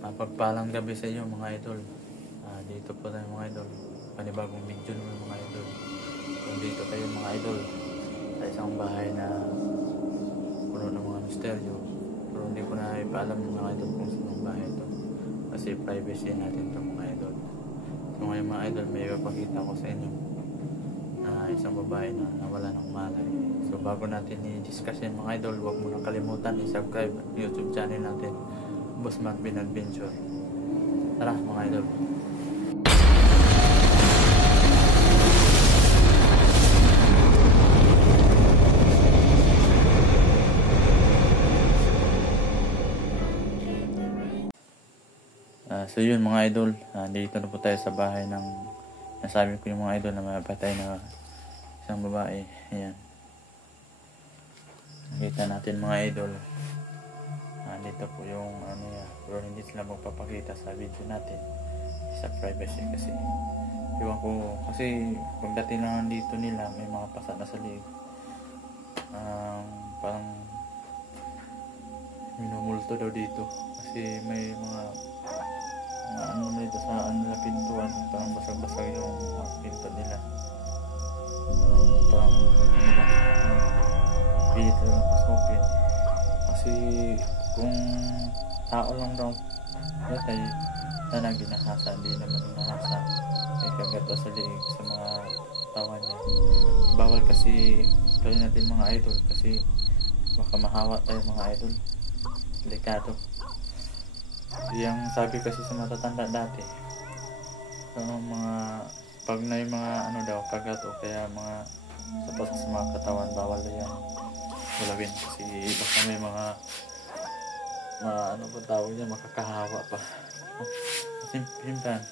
Mapagpalang gabi sa inyo mga idol. Dito po tayo mga idol. Panibagong video naman mga idol. Dito tayo mga idol sa isang bahay na puno ng mga misteryo. Pero hindi ko na ipaalam mga idol kung saan bahay ito. Kasi privacy natin ito mga idol. So ngayon mga idol, may ipapakita ko sa inyo na isang babae na nawala ng malay. So bago natin i-discuss yan mga idol, huwag mo na kalimutan i-subscribe ang YouTube channel natin, Boss Marvin Adventure. Tara mga idol. So yun mga idol, dito na po tayo sa bahay ng nasabi ko yung mga idol na mapatay na isang babae. Ayan. Nakita natin mga idol. Dito po yung ano yan. Pero hindi sila magpapakita sa video natin sa privacy kasi iwan ko kasi pagdating lang dito nila may mga pasat na sa liig. Parang minumulto daw dito kasi may mga ano dito sa ano na pintuan, parang basag-basag yung pinto nila. Parang ano ba, pilit lang pasukin kasi kung tao lang daw yatay na ginahasa, hindi naman ginahasa, may kagat daw sa liig sa mga tawan niya. Bawal kasi tuloy natin mga idol kasi baka mahawa tayo mga idol, delikado. Yang sabi kasi sa matatanda dati, mga pag na yung mga ano daw kagat o kaya mga sa mga katawan, bawal yan gulawin kasi baka may mga ano ba tawag niya, makakahawa pa. Simpan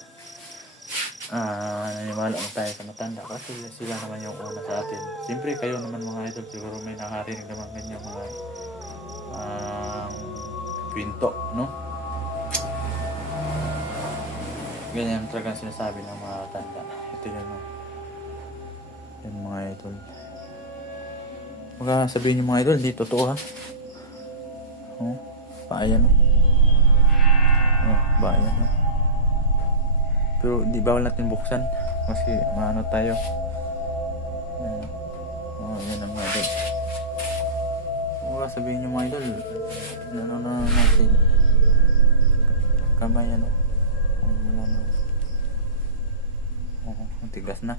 naniwala mo tayo sa matanda kasi sila naman yung una sa atin. Siyempre kayo naman mga idol, siguro may nakarinig naman ganyan mga kwento, no? Ganyan talagang sinasabi ng mga tanda. Ito yun, no? Yan mga idol. Huwag sabihin nyo mga idol, hindi totoo ha. Bayan, no? Bayan, no? Pero di bawal natin buksan kasi maano tayo. Yan ang mga idol. Huwag sabihin nyo mga idol, ano na natin kamay, ano? Wala na. Ang tigas na.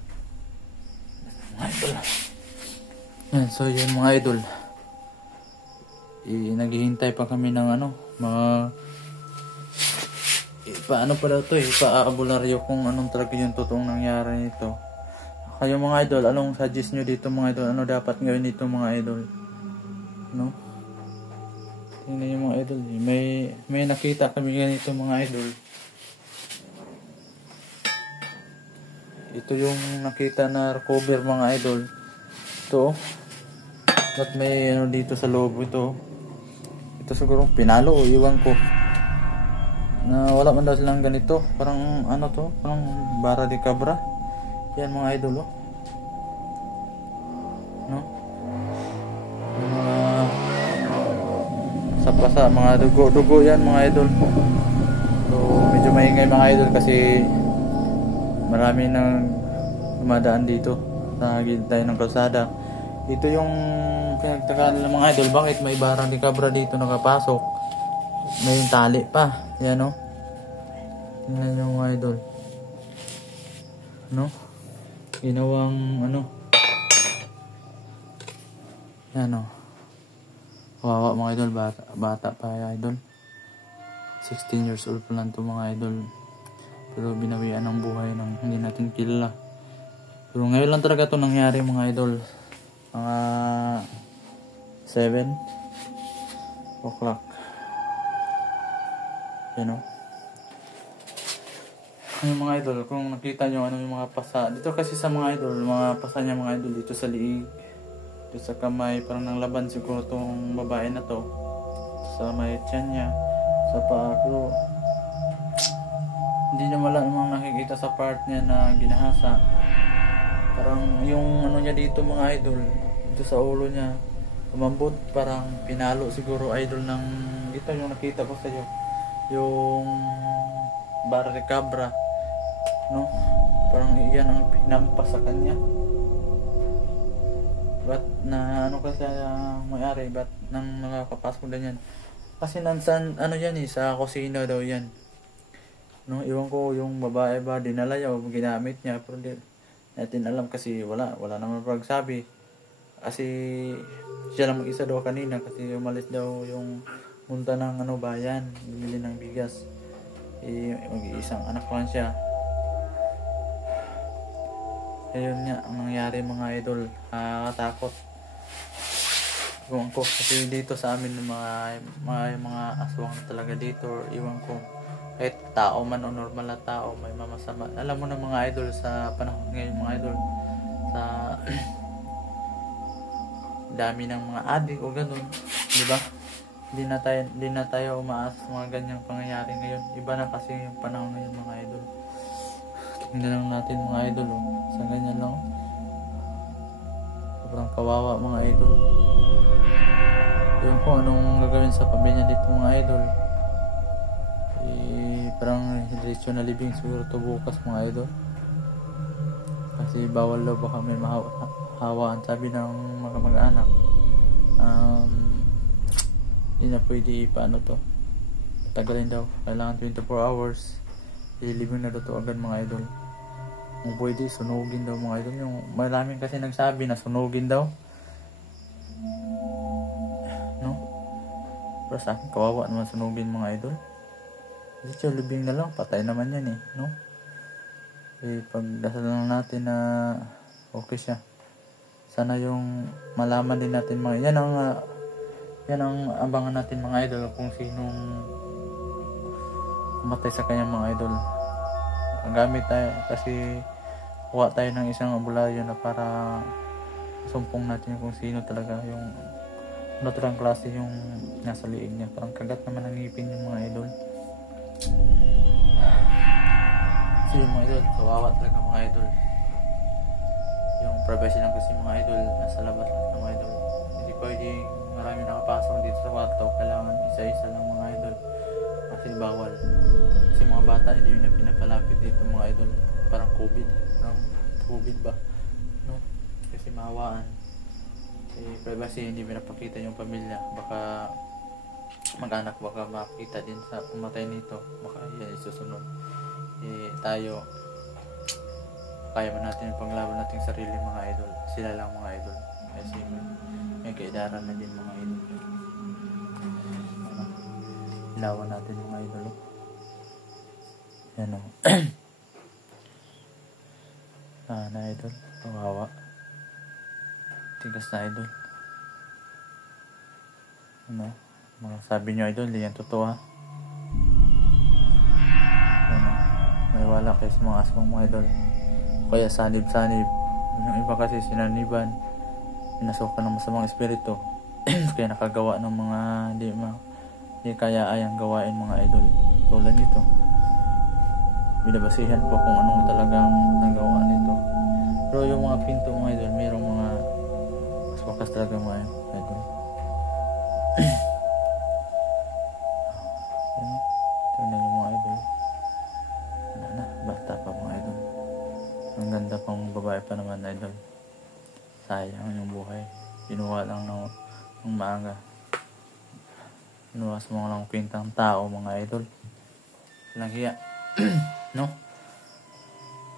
Mga idol. Yan, so yun mga idol. Naghihintay pa kami ng ano, mga paano pa daw to paabularyo kung anong talaga yung totoong nangyari nito. Kayo mga idol, anong suggest nyo dito mga idol? Ano dapat gawin dito mga idol? No? Tingnan nyo mga idol. May nakita kami ganito mga idol. Ito yung nakita na recover mga idol. Ito. At may ano dito sa loob ito. Ito siguro pinalo o iwan ko. Na wala man daw silang ganito. Parang ano to? Parang bara de cabra. Yan mga idol, oh. No? Sa mga dugo yan mga idol. So medyo maingay mga idol kasi marami nang dumadaan dito sa gilid tayo ng kalsada. Ito yung pinagtakaan ng mga idol, bakit may barang de cabra dito nakapasok, may tali pa yan, no? Tingnan nyo mga idol, no? Ginawang ano yan, no? Kawawa mga idol, bata pa idol, 16 years old pa lang to mga idol, pero binawian ng buhay ng hindi natin kilala. Pero ngayon lang talaga to nangyari mga idol, mga 7 o'clock, you know. Yung mga idol, kung nakita nyo ano yung mga pasa dito kasi sa mga idol, mga pasa niya mga idol dito sa liig, dito sa kamay, parang nang laban siguro tong babae na to sa may tiyan niya, sa paa. Pero hindi niya wala namang nakikita sa part niya na ginahasa. Parang yung ano niya dito mga idol, dito sa ulo niya umambot, parang pinalo siguro idol ng dito yung nakita ko sa iyo. yung Barre Cabra, no? Parang iyan ang pinampas sa kanya. Ba't na ano kasi may-ari, ba't nang nakakapasok din yan? Kasi nansan ano yan sa kusina daw yan, no? Iwan ko yung babae ba dinala niya o ginamit niya, pero di natin alam kasi wala naman pagsabi. Kasi siya lang mag-isa daw kanina kasi umalis daw yung punta ng bayan, bumili ng bigas. Mag-iisang anak pa siya. Ayun nga ang nangyari mga idol, katakot. Iwan ko kasi dito sa amin mga aswang talaga dito, iwan ko. Kahit tao man o normal na tao, may mamasama. Alam mo na mga idol sa panahon ngayon mga idol, sa dami ng mga adik o ganun, di ba? Hindi na tayo umaas sa mga ganyang pangyayari ngayon. Iba na kasi yung panahon ngayon mga idol. Tingnan lang natin mga idol, sa ganyan lang. Sobrang kawawa mga idol. Yun po anong gagawin sa pamilya dito mga idol. Parang diretso na libing siguro to bukas mga idol. Kasi bawal daw baka may mahawaan, sabi ng mga mag-anak. Hindi na pwede ipaano to, tagalin daw, kailangan 24 hours. Ilibing na daw to agad mga idol. Kung pwede sunugin daw mga idol. Yung maraming kasi nagsabi na sunugin daw, no? Pero sa akin kawawa naman sunugin mga idol. Kasi libing na lang, patay naman yan no? Pagdasal lang natin na okay siya. Sana yung malaman din natin mga yan ang abangan natin mga idol, kung sinong matay sa kanya mga idol. Ang gamit tayo kasi kuha tayo ng isang abularyo na para sumpong natin kung sino talaga yung naturang klase yung nasa liig niya. Parang kagat naman ang ngipin yung mga idol. Kasi yung mga idol, kawawa talaga mga idol. Yung privacy lang kasi mga idol, nasa labas lang mga idol. Hindi pwedeng marami nakapasok dito sa kwarto, kailangan isa-isa lang mga idol. Kasi bawal. Kasi mga bata hindi na pinapalapit dito mga idol. Parang COVID ba? No? Kasi mahawaan. Kasi privacy, hindi pinapakita yung pamilya. Baka mag-anak, baka makita din sa pumatay nito. Baka yan isusunod. Tayo, kaya man natin yung panglaban nating sarili mga idol. Sila lang mga idol. Kasi may kaidaran na din mga idol. Ilawan natin mga idol. Yan o. Na idol. Kawawa. Tigas na idol. Ano? Mga sabi nyo idol, hindi yan totoo ha. Ano? May wala kayo sa mga aswang mga idol. Kaya sanib-sanib. Yung iba kasi sinaniban, pinasukan ng masamang espiritu. Kaya nakagawa ng mga di kaya ayang gawain mga idol. Tulad nito, binabasihan po kung anong talagang nagawa nito. Pero yung mga pinto mga idol, mayroong mga mas wakas talaga mga idol. Tingnan yung mga idol. Bata pa mga idol. Ang ganda pang babae pa naman idol. Sayang yung buhay. Kinuha lang ng maaga. Kinuha sa mga lang kwintang tao mga idol. Walang hiya. No?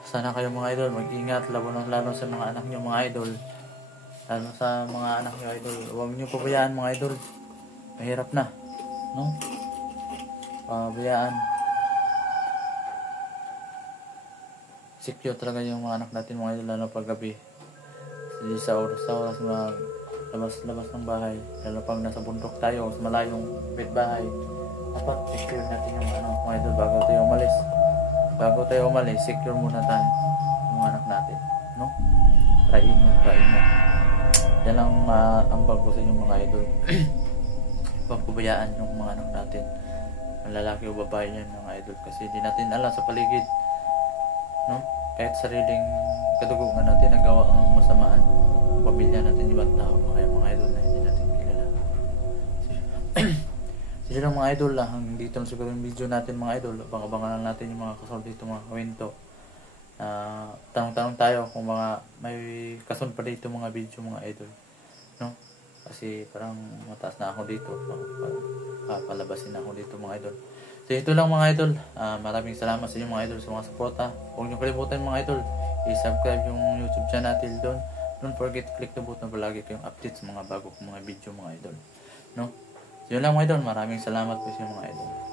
Sana kayo mga idol mag-ingat, lalo sa mga anak nyo mga idol. Lalo sa mga anak nyo idol. Huwag nyo pabayaan mga idol. Mahirap na. No? Pabayaan. Secure talaga yung mga anak natin mga idol, lalo pag gabi. Kasi sa oras labas ng bahay, lalo pag nasa bundok tayo, sa malayong bahay, dapat secure natin yung mga idol bago tayo umalis, secure muna tayo yung mga anak natin, no? Para ingat. Yan lang ang bago sa inyong mga idol. Huwag pabayaan yung mga anak natin, ang lalaki o babae yan mga idol, kasi di natin alam sa paligid, no? Kahit sariling kadugungan natin nagawa ang masamaan, pamilya natin, ibang tao, kaya mga idol na hindi natin kilala. Si Yun lang mga idol, dito na siguro yung video natin mga idol. Abang-abangan lang natin yung mga kasunod dito mga kwento. Tanong-tanong tayo kung mga may kasunod pa dito mga video mga idol, no? Kasi parang mataas na ako dito, papalabasin na ako dito mga idol. So ito lang mga idol, maraming salamat sa inyo mga idol sa mga suporta. Huwag niyo kalimutan mga idol, i-subscribe yung YouTube channel natin doon. Don't forget to click the button para lagi kayong update sa mga bago kong mga video mga idol, no? So yun lang mga idol, maraming salamat po sa inyo mga idol.